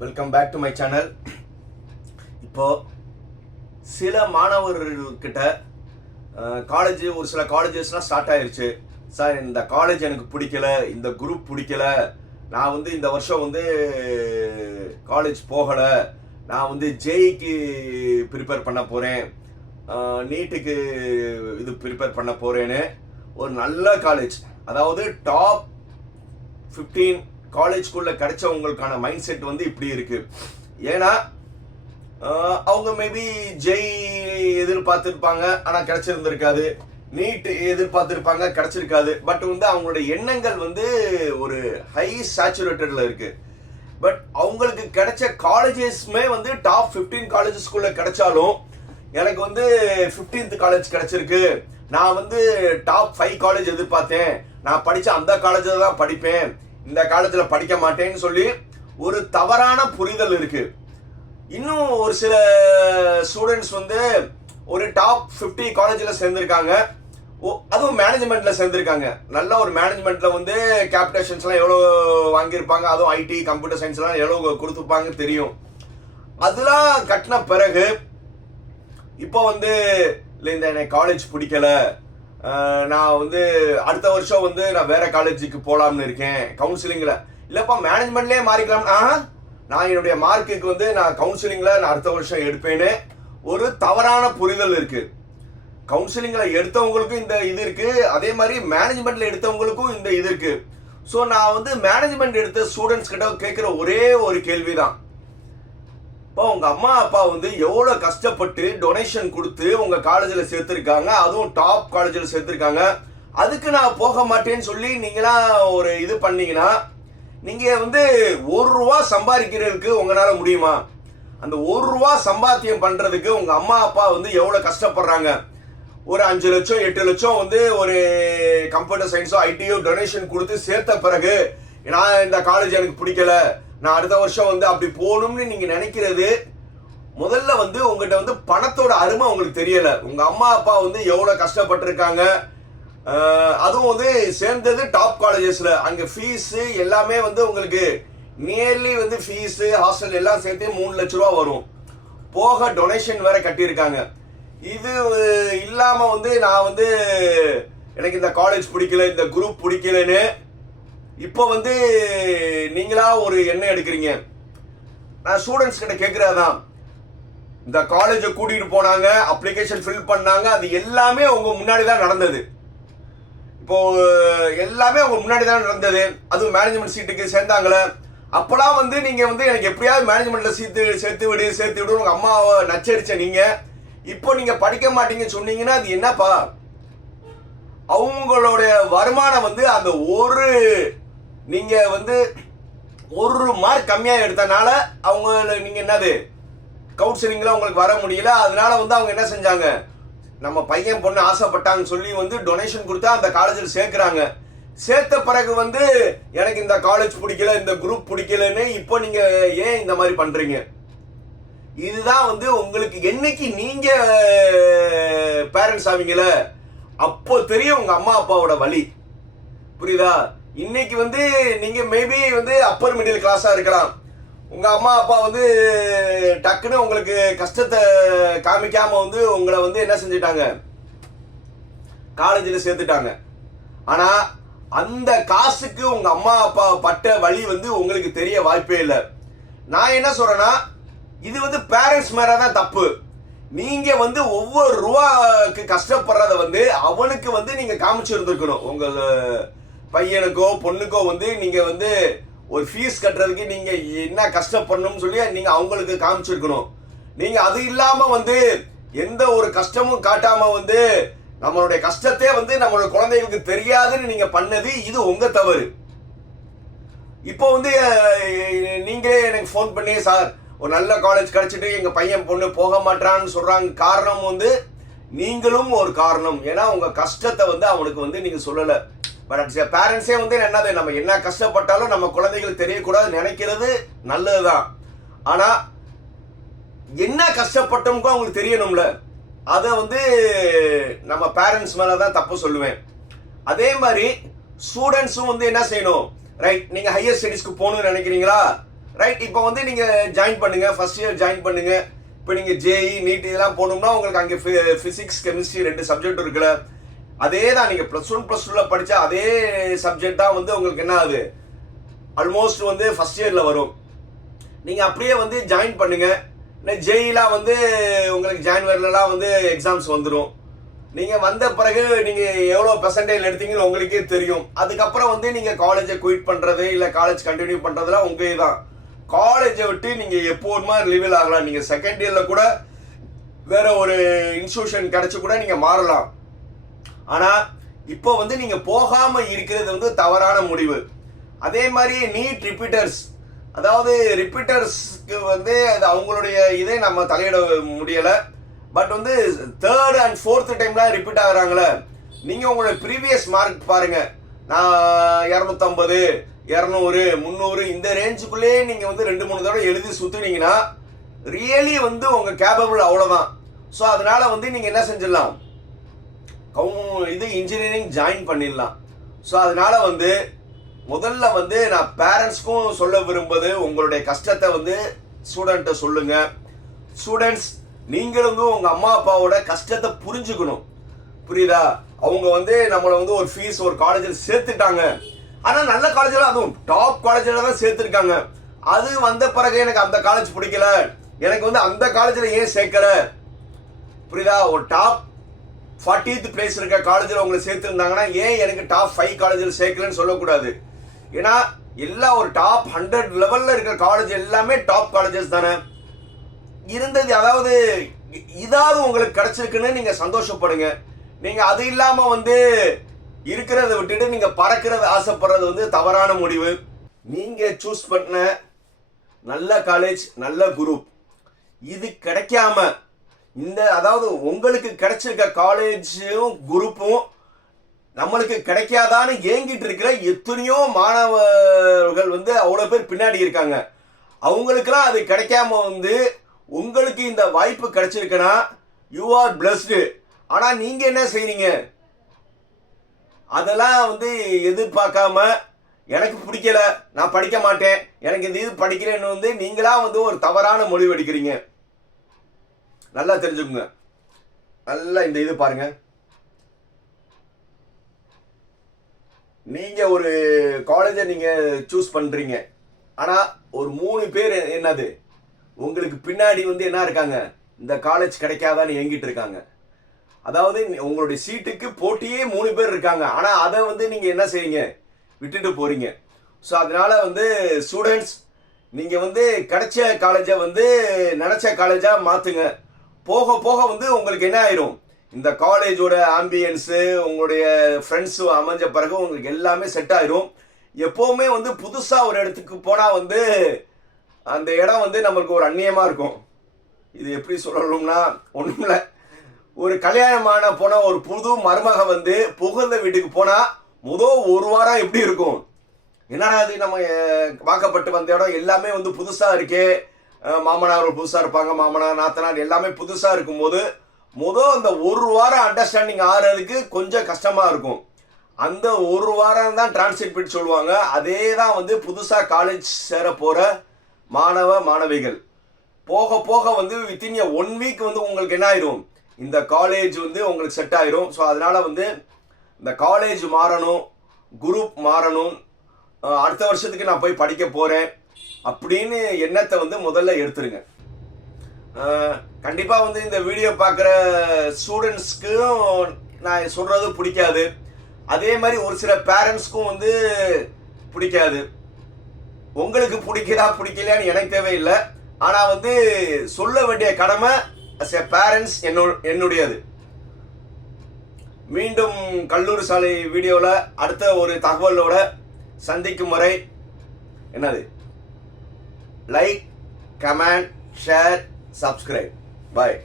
Welcome back to my channel இப்போ சில மாணவர்கள்கிட்ட காலேஜ் ஒரு சில காலேஜஸ்லாம் ஸ்டார்ட் ஆயிருச்சு. சார் இந்த காலேஜ் எனக்கு பிடிக்கல இந்த குரூப் பிடிக்கல நான் வந்து இந்த வருஷம் வந்து காலேஜ் போகலை நான் வந்து ஜேஇக்கு ப்ரிப்பேர் பண்ண போகிறேன் நீட்டுக்கு இது ப்ரிப்பேர் பண்ண போகிறேன்னு ஒரு நல்ல காலேஜ் அதாவது டாப் 15 காலேஜ்குள்ளே கிடைச்சவங்களுக்கான மைண்ட் செட் வந்து இப்படி இருக்குது ஏன்னா அவங்க மேபி ஜெய் எதிர்பார்த்துருப்பாங்க ஆனால் கிடைச்சிருந்திருக்காது. நீட் எதிர்பார்த்துருப்பாங்க கிடைச்சிருக்காது. பட் வந்து அவங்களோட எண்ணங்கள் வந்து ஒரு ஹை சாச்சுரேட்டடில் இருக்குது பட் அவங்களுக்கு கிடைச்ச காலேஜஸ்மே வந்து டாப் ஃபிஃப்டீன் காலேஜஸ்குள்ளே கிடைச்சாலும் எனக்கு வந்து 15th காலேஜ் கிடைச்சிருக்கு. நான் வந்து டாப் ஃபைவ் காலேஜ் எதிர்பார்த்தேன். நான் படித்த அந்த காலேஜில் தான் படிப்பேன். இந்த காலேஜில் படிக்க மாட்டேன்னு சொல்லி ஒரு தவறான புரிதல் இருக்கு. இன்னும் ஒரு சில ஸ்டூடெண்ட்ஸ் வந்து ஒரு டாப் 50 காலேஜில் சேர்ந்துருக்காங்க. ஓ அதுவும் மேனேஜ்மெண்ட்ல சேர்ந்துருக்காங்க. நல்ல ஒரு மேனேஜ்மெண்ட்ல வந்து கேபிடேஷன்ஸ்லாம் எவ்வளோ வாங்கியிருப்பாங்க? அதுவும் ஐடி கம்ப்யூட்டர் சயின்ஸ்லாம் எவ்வளோ கொடுத்துருப்பாங்க தெரியும். அதெல்லாம் கட்டின பிறகு இப்போ வந்து இல்லை இந்த எனக்கு காலேஜ் பிடிக்கல. நான் வந்து அடுத்த வருஷம் வந்து நான் வேற காலேஜுக்கு போகலாம்னு இருக்கேன். கவுன்சிலிங்கில் இல்லைப்பா மேனேஜ்மெண்ட்லேயே மாறிக்கலாம் நான் என்னுடைய மார்க்குக்கு வந்து நான் கவுன்சிலிங்கில் நான் அடுத்த வருஷம் எடுப்பேன்னு ஒரு தவறான புரிதல் இருக்கு. கவுன்சிலிங்கில் எடுத்தவங்களுக்கும் இந்த இது இருக்கு. அதே மாதிரி மேனேஜ்மெண்ட்ல எடுத்தவங்களுக்கும் இந்த இது இருக்கு. ஸோ நான் வந்து மேனேஜ்மெண்ட் எடுத்த ஸ்டூடெண்ட்ஸ் கிட்ட கேட்குற ஒரே ஒரு கேள்வி தான் இப்போ உங்கள் அம்மா அப்பா வந்து எவ்வளோ கஷ்டப்பட்டு டொனேஷன் கொடுத்து உங்கள் காலேஜில் சேர்த்துருக்காங்க. அதுவும் டாப் காலேஜில் சேர்த்துருக்காங்க. அதுக்கு நான் போக மாட்டேன்னு சொல்லி நீங்களாம் ஒரு இது பண்ணீங்கன்னா நீங்கள் வந்து ஒரு ரூபா சம்பாதிக்கிறதுக்கு உங்களால் முடியுமா? அந்த ஒரு ரூபா சம்பாத்தியம் பண்ணுறதுக்கு உங்கள் அம்மா அப்பா வந்து எவ்வளோ கஷ்டப்படுறாங்க? ஒரு அஞ்சு லட்சம் எட்டு லட்சம் வந்து ஒரு கம்ப்யூட்டர் சயின்ஸோ ஐடியோ டொனேஷன் கொடுத்து சேர்த்த பிறகு நான் இந்த காலேஜ் எனக்கு பிடிக்கல. நான் அடுத்த வருஷம் வந்து அப்படி போகணும்னு நீங்கள் நினைக்கிறது முதல்ல வந்து உங்கள்கிட்ட வந்து பணத்தோட அருமை உங்களுக்கு தெரியலை. உங்கள் அம்மா அப்பா வந்து எவ்வளோ கஷ்டப்பட்டிருக்காங்க. அதுவும் வந்து சேர்ந்தது டாப் காலேஜஸில் அங்கே ஃபீஸு எல்லாமே வந்து உங்களுக்கு நியர்லி வந்து ஃபீஸு ஹாஸ்டல் எல்லாம் சேர்த்து மூணு லட்ச ரூபா வரும். போக டொனேஷன் வேற கட்டியிருக்காங்க. இது இல்லாமல் வந்து நான் வந்து எனக்கு இந்த காலேஜ் பிடிக்கல இந்த குரூப் பிடிக்கலன்னு இப்போ வந்து நீங்களா ஒரு எண்ணம் எடுக்கிறீங்க. நான் ஸ்டூடெண்ட்ஸ் கிட்ட கேட்கறதான் இந்த காலேஜை கூட்டிகிட்டு போனாங்க அப்ளிகேஷன் ஃபில் பண்ணாங்க அது எல்லாமே உங்க முன்னாடி தான் நடந்தது. இப்போ எல்லாமே உங்க முன்னாடி தான் நடந்தது. அதுவும் மேனேஜ்மெண்ட் சீட்டுக்கு சேர்ந்தாங்களே அப்போலாம் வந்து நீங்கள் வந்து எனக்கு எப்படியாவது மேனேஜ்மெண்ட்டில் சேர்த்து சேர்த்து விடு சேர்த்து விடு உங்கள் அம்மாவை நச்சரிச்ச நீங்கள் இப்போ நீங்கள் படிக்க மாட்டீங்கன்னு சொன்னீங்கன்னா அது என்னப்பா? அவங்களுடைய வருமானம் வந்து அந்த ஒரு நீங்க வந்து ஒரு மார்க் கம்மியாக எடுத்தனால அவங்க நீங்க என்னது? கவுன்சிலிங்கில் உங்களுக்கு வர முடியல. அதனால வந்து அவங்க என்ன செஞ்சாங்க? நம்ம பையன் பொண்ணு ஆசைப்பட்டாங்கன்னு சொல்லி வந்து டொனேஷன் கொடுத்தா அந்த காலேஜில் சேர்க்குறாங்க. சேர்த்த பிறகு வந்து எனக்கு இந்த காலேஜ் பிடிக்கல இந்த குரூப் பிடிக்கலன்னு இப்போ நீங்க ஏன் இந்த மாதிரி பண்றீங்க? இதுதான் வந்து உங்களுக்கு என்னைக்கு நீங்க பேரண்ட்ஸ் ஆவீங்கள அப்போ தெரியும் உங்க அம்மா அப்பாவோட வழி புரியுதா? இன்னைக்கு வந்து நீங்க மேபி வந்து அப்பர் மிடில் கிளாஸா இருக்கலாம். உங்க அம்மா அப்பா வந்து டக்குன்னு உங்களுக்கு கஷ்டத்தை காமிக்காம வந்து உங்களை வந்து என்ன செஞ்சிட்டாங்க? காலேஜில் சேர்த்துட்டாங்க. ஆனா அந்த காசுக்கு உங்க அம்மா அப்பா பட்ட வழி வந்து உங்களுக்கு தெரிய வாய்ப்பே இல்லை. நான் என்ன சொல்றேன்னா இது வந்து பேரண்ட்ஸ் மேல தான் தப்பு. நீங்க வந்து ஒவ்வொரு ரூபாக்கு கஷ்டப்படுறத வந்து அவனுக்கு வந்து நீங்க காமிச்சிருந்துருக்கணும். உங்க பையனுக்கோ பொண்ணுக்கோ வந்து நீங்க வந்து ஒரு ஃபீஸ் கட்டுறதுக்கு நீங்க என்ன கஷ்டப்படணும்னு சொல்லி நீங்க அவங்களுக்கு காமிச்சிருக்கணும். நீங்க அது இல்லாம வந்து எந்த ஒரு கஷ்டமும் காட்டாம வந்து நம்மளுடைய கஷ்டத்தை வந்து நம்மளோட குழந்தைகளுக்கு தெரியாதுன்னு நீங்க பண்ணது இது உங்க தவறு. இப்போ வந்து நீங்களே எனக்கு ஃபோன் பண்ணி சார் ஒரு நல்ல காலேஜ் கிடைச்சிட்டு எங்க பையன் பொண்ணு போக மாட்டான்னு சொல்றாங்க. காரணம் வந்து நீங்களும் ஒரு காரணம். ஏன்னா உங்க கஷ்டத்தை வந்து அவனுக்கு வந்து நீங்க சொல்லலை. பட் பேரண்ட்ஸே வந்து என்னது? நம்ம என்ன கஷ்டப்பட்டாலும் நம்ம குழந்தைகளுக்கு தெரியக்கூடாது நினைக்கிறது நல்லதுதான். ஆனா என்ன கஷ்டப்பட்டோம்க்கோ அவங்களுக்கு தெரியணும்ல. அதை வந்து நம்ம பேரண்ட்ஸ் மேலே தான் தப்பு சொல்லுவேன். அதே மாதிரி ஸ்டூடெண்ட்ஸும் வந்து என்ன செய்யணும்? ரைட் நீங்க ஹையர் ஸ்டடீஸ்க்கு போகணும்னு நினைக்கிறீங்களா? ரைட் இப்போ வந்து நீங்கள் ஜாயின் பண்ணுங்க. ஃபர்ஸ்ட் இயர் ஜாயின் பண்ணுங்க. இப்போ நீங்கள் ஜேஇ நீட் இதெல்லாம் போகணும்னா உங்களுக்கு அங்கே ஃபிசிக்ஸ் கெமிஸ்ட்ரி ரெண்டு சப்ஜெக்ட் இருக்குல்ல. அதே தான் நீங்கள் ப்ளஸ் ஒன் ப்ளஸ் டூவில் படித்தா அதே சப்ஜெக்ட் தான் வந்து உங்களுக்கு என்ன ஆகுது? ஆல்மோஸ்ட் வந்து ஃபஸ்ட் இயரில் வரும். நீங்கள் அப்படியே வந்து ஜாயின் பண்ணுங்கள் இல்லை ஜெயிலாக வந்து உங்களுக்கு ஜான்வரிலலாம் வந்து எக்ஸாம்ஸ் வந்துடும் நீங்கள் வந்த பிறகு நீங்கள் எவ்வளோ பெர்சன்டேஜ் எடுத்தீங்கன்னு உங்களுக்கே தெரியும். அதுக்கப்புறம் வந்து நீங்கள் காலேஜை குயிட் பண்ணுறது இல்லை காலேஜ் கண்டினியூ பண்ணுறதுலாம் உங்கள் தான் காலேஜை விட்டு நீங்கள் எப்போதுமா லிவில் ஆகலாம். நீங்கள் செகண்ட் இயரில் கூட வேற ஒரு இன்ஸ்டியூஷன் கிடச்சி கூட நீங்கள் மாறலாம். ஆனால் இப்போ வந்து நீங்கள் போகாமல் இருக்கிறது வந்து தவறான முடிவு. அதே மாதிரி நீட் ரிப்பீட்டர்ஸ் அதாவது ரிப்பீட்டர்ஸ்க்கு வந்து அது அவங்களுடைய இதே நம்ம தலையிட முடியலை. பட் வந்து தேர்ட் அண்ட் ஃபோர்த்து டைம்லாம் ரிப்பீட் ஆகுறாங்களே. நீங்கள் உங்களோட ப்ரீவியஸ் மார்க் பாருங்கள் நான் இரநூத்தம்பது இரநூறு முந்நூறு இந்த ரேஞ்சுக்குள்ளேயே நீங்கள் வந்து ரெண்டு மூணு தடவை எழுதி சுற்றுனீங்கன்னா ரியலி வந்து உங்கள் கேபபிள் அவ்வளோதான் ஸோ அதனால் வந்து நீங்கள் என்ன செஞ்சிடலாம்? இது இன்ஜினியரிங் ஜாயின் பண்ணிடலாம். ஸோ அதனால் வந்து முதல்ல வந்து நான் பேரண்ட்ஸ்க்கும் சொல்ல விரும்புவது உங்களுடைய கஷ்டத்தை வந்து ஸ்டூடெண்ட்டை சொல்லுங்கள் ஸ்டூடெண்ட்ஸ் நீங்களும் உங்கள் அம்மா அப்பாவோட கஷ்டத்தை புரிஞ்சுக்கணும். புரியுதா? அவங்க வந்து நம்மளை வந்து ஒரு ஃபீஸ் ஒரு காலேஜில் சேர்த்துட்டாங்க. ஆனால் நல்ல காலேஜில் அதுவும் டாப் காலேஜில் தான் சேர்த்துருக்காங்க. அது வந்த பிறகு எனக்கு அந்த காலேஜ் பிடிக்கல. எனக்கு வந்து அந்த காலேஜில் ஏன் சேர்க்கல? புரியுதா? ஒரு டாப் ஃபார்ட்டித் பிளேஸ் இருக்க காலேஜில் உங்களை சேர்த்துருந்தாங்கன்னா ஏன் எனக்கு டாப் ஃபைவ் காலேஜில் சேர்க்கலன்னு சொல்லக்கூடாது? ஏன்னா எல்லா ஒரு டாப் ஹண்ட்ரட் லெவலில் இருக்கிற காலேஜ் எல்லாமே டாப் காலேஜஸ் தானே. இருந்தது அதாவது இதாவது உங்களுக்கு கிடச்சிருக்குன்னு நீங்கள் சந்தோஷப்படுங்க. நீங்கள் அது இல்லாமல் வந்து இருக்கிறத விட்டுட்டு நீங்கள் பறக்கிறது ஆசைப்படுறது வந்து தவறான முடிவு. நீங்கள் சூஸ் பண்ண நல்ல காலேஜ் நல்ல குரூப் இது கிடைக்காம இந்த அதாவது உங்களுக்கு கிடைச்சிருக்க காலேஜும் குரூப்பும் நம்மளுக்கு கிடைக்காதான்னு ஏங்கிட்டு இருக்கிற எத்தனையோ மாணவர்கள் வந்து அவ்வளோ பேர் பின்னாடி இருக்காங்க. அவங்களுக்கெல்லாம் அது கிடைக்காம வந்து உங்களுக்கு இந்த வாய்ப்பு கிடைச்சிருக்குன்னா யூ ஆர் பிளஸ்டு ஆனால் நீங்கள் என்ன செய்கிறீங்க அதெல்லாம் வந்து எதிர்பார்க்காம எனக்கு பிடிக்கல நான் படிக்க மாட்டேன் எனக்கு இந்த இது படிக்கிறேன்னு வந்து நீங்களாக வந்து ஒரு தவறான முடிவு எடுக்கிறீங்க. நல்லா தெரிஞ்சுக்குங்க. நல்லா இந்த இது பாருங்க. நீங்க ஒரு காலேஜை நீங்க சூஸ் பண்றீங்க. ஆனா ஒரு மூணு பேர் என்னது? உங்களுக்கு பின்னாடி வந்து என்ன இருக்காங்க? இந்த காலேஜ் கிடைக்காதான்னு ஏங்கிட்டு இருக்காங்க. அதாவது உங்களுடைய சீட்டுக்கு போட்டியே மூணு பேர் இருக்காங்க. ஆனா அதை வந்து நீங்க என்ன செய்யுங்க விட்டுட்டு போறீங்க. ஸோ அதனால வந்து ஸ்டூடெண்ட்ஸ் நீங்க வந்து கிடைச்ச காலேஜை வந்து நினைச்ச காலேஜா மாத்துங்க. போக போக வந்து உங்களுக்கு என்ன ஆயிரும்? இந்த காலேஜோட ஆம்பியன்ஸு உங்களுடைய ஃப்ரெண்ட்ஸு அமைஞ்ச பிறகு உங்களுக்கு எல்லாமே செட் ஆயிரும். எப்போவுமே வந்து புதுசாக ஒரு இடத்துக்கு போனால் வந்து அந்த இடம் வந்து நம்மளுக்கு ஒரு அந்நியமாக இருக்கும். இது எப்படி சொல்லணும்னா ஒன்றும் இல்லை. ஒரு கல்யாணமான போன ஒரு புது மருமக வந்து புகுந்த வீட்டுக்கு போனால் முதல் ஒரு வாரம் எப்படி இருக்கும்? என்னடா அது நம்ம அஹ், வாக்கப்பட்டு வந்த இடம் எல்லாமே வந்து புதுசாக இருக்கே. மாமனார் புதுசாக இருப்பாங்க. மாமனார் நாத்தனார் எல்லாமே புதுசாக இருக்கும்போது முதல் அந்த ஒரு வாரம் அண்டர்ஸ்டாண்டிங் ஆகிறதுக்கு கொஞ்சம் கஷ்டமாக இருக்கும். அந்த ஒரு வாரம் தான் டிரான்ஸ்லேட் பண்ணி சொல்லுவாங்க. அதே தான் வந்து புதுசாக காலேஜ் சேர போகிற மாணவ மாணவிகள். போக போக வந்து வித்தின் எ ஒன் வீக் வந்து உங்களுக்கு என்ன ஆயிரும்? இந்த காலேஜ் வந்து உங்களுக்கு செட் ஆயிரும். ஸோ அதனால வந்து இந்த காலேஜ் மாறணும் குரூப் மாறணும். அடுத்த வருஷத்துக்கு நான் போய் படிக்க போகிறேன் அப்படின்னு எண்ணத்தை வந்து முதல்ல எடுத்துருங்க. கண்டிப்பாக வந்து இந்த வீடியோ பார்க்குற ஸ்டூடெண்ட்ஸ்க்கும் நான் சொல்கிறது பிடிக்காது. அதே மாதிரி ஒரு சில பேரண்ட்ஸ்க்கும் வந்து பிடிக்காது. உங்களுக்கு பிடிக்குதா பிடிக்கலையான்னு எனக்கு தேவையில்லை. ஆனால் வந்து சொல்ல வேண்டிய கடமை அஸ் எ பேரண்ட்ஸ் என்னோ என்னுடையது. மீண்டும் கல்லூரி சாலை வீடியோவில் அடுத்த ஒரு தகவலோட சந்திக்கும் வரை என்னது? like comment share subscribe bye